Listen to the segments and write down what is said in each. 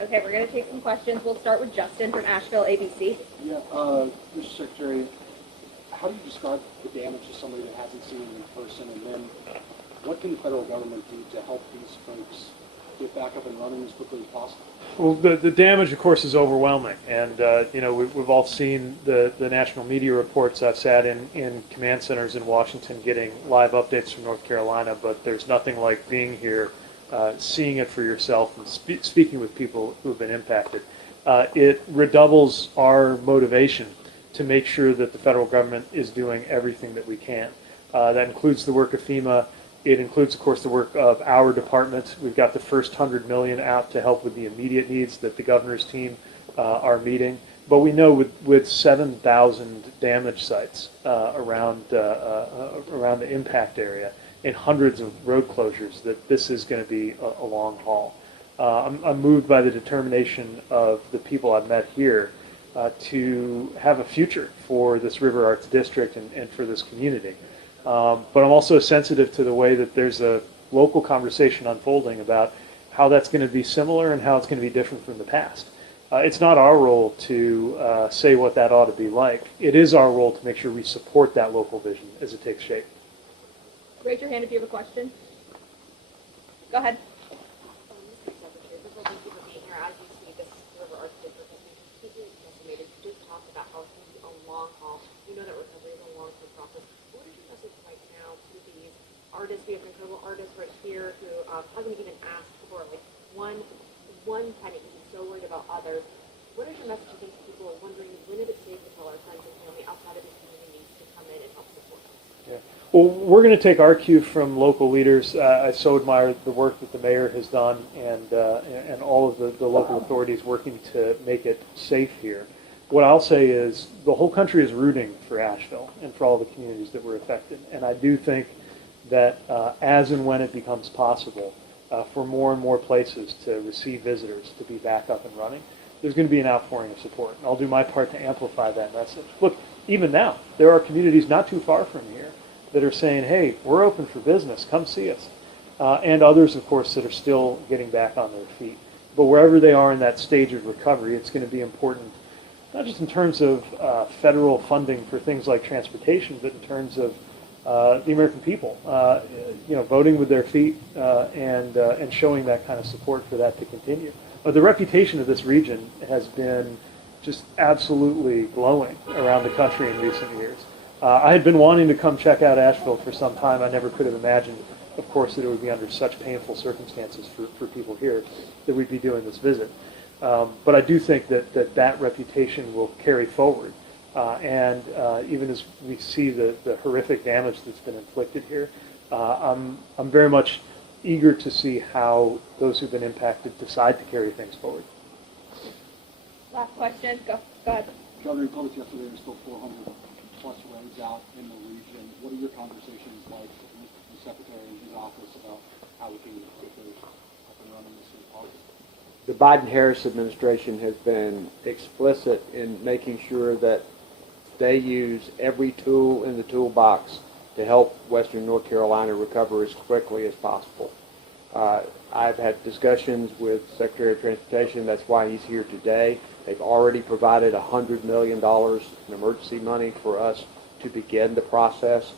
Okay, we're going to take some questions. We'll start with Justin from Asheville ABC. Yeah, Mr. Secretary, how do you describe the damage to somebody that hasn't seen it in person? And then what can the federal government do to help these folks get back up and running as quickly as possible? Well, the damage, of course, is overwhelming. And, we've all seen the national media reports. I've sat in command centers in Washington getting live updates from North Carolina, but there's nothing like being here, seeing it for yourself and speaking with people who have been impacted. It redoubles our motivation to make sure that the federal government is doing everything that we can. That includes the work of FEMA. It includes, of course, the work of our department. We've got the first $100 million out to help with the immediate needs that the governor's team are meeting. But we know with 7,000 damage sites around the impact area and hundreds of road closures that this is going to be a long haul. I'm moved by the determination of the people I've met here to have a future for this River Arts District and for this community. But I'm also sensitive to the way that there's a local conversation unfolding about how that's going to be similar and how it's going to be different from the past. It's not our role to say what that ought to be like. It is our role to make sure we support that local vision as it takes shape. Raise your hand if you have a question. Go ahead. Mr. Secretary, first of all, thank you for being here. As you see, this River Arts District has been completely decimated. You just talked about how it's going to be a long haul. You know that recovery is a long-term process. What is your message right now to these artists? We have incredible artists right here who haven't even asked for like one penny because he's so worried about others. What is your message to these people who are wondering when is it safe to tell our friends and family outside of these communities to come in and help support us? Yeah. Well, we're going to take our cue from local leaders. I so admire the work that the mayor has done and all of the local authorities working to make it safe here. What I'll say is the whole country is rooting for Asheville and for all the communities that were affected. And I do think that as and when it becomes possible for more and more places to receive visitors to be back up and running, there's going to be an outpouring of support. And I'll do my part to amplify that message. Look, even now, there are communities not too far from here that are saying, hey, we're open for business, come see us. And others, of course, that are still getting back on their feet. But wherever they are in that stage of recovery, it's going to be important, not just in terms of federal funding for things like transportation, but in terms of the American people, voting with their feet and showing that kind of support for that to continue. But the reputation of this region has been just absolutely glowing around the country in recent years. I had been wanting to come check out Asheville for some time. I never could have imagined, of course, that it would be under such painful circumstances for people here that we'd be doing this visit. But I do think that reputation will carry forward. And even as we see the horrific damage that's been inflicted here, I'm very much eager to see how those who've been impacted decide to carry things forward. Last question. Go ahead. Governor, you told us yesterday there's still 400 plus roads out in the region. What are your conversations like with the Secretary and his office about how we can get those up and running as soon as possible? The Biden-Harris administration has been explicit in making sure that they use every tool in the toolbox to help Western North Carolina recover as quickly as possible. I've had discussions with Secretary of Transportation. That's why he's here today. They've already provided $100 million in emergency money for us to begin the process.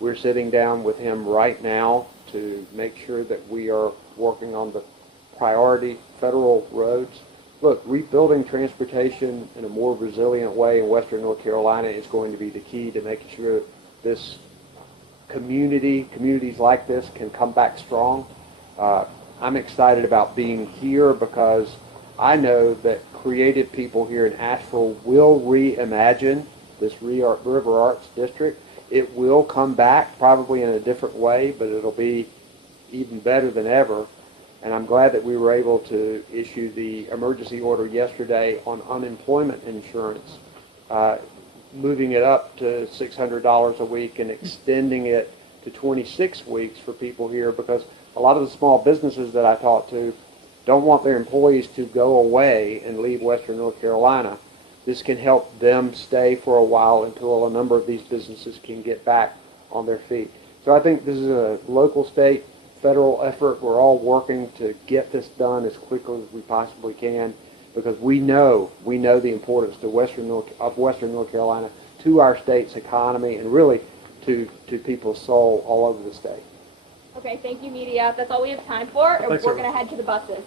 We're sitting down with him right now to make sure that we are working on the priority federal roads. Look, rebuilding transportation in a more resilient way in Western North Carolina is going to be the key to making sure this communities like this can come back strong. I'm excited about being here because I know that creative people here in Asheville will reimagine this River Arts District. It will come back probably in a different way, but it'll be even better than ever. And I'm glad that we were able to issue the emergency order yesterday on unemployment insurance, moving it up to $600 a week and extending it to 26 weeks for people here, because a lot of the small businesses that I talk to don't want their employees to go away and leave Western North Carolina. This can help them stay for a while until a number of these businesses can get back on their feet. So I think this is a local, state, federal effort. We're all working to get this done as quickly as we possibly can because we know the importance to Western North Carolina, to our state's economy, and really to people's soul all over the state. Okay, thank you, media. That's all we have time for, and Thanks, we're everyone. going to head to the buses.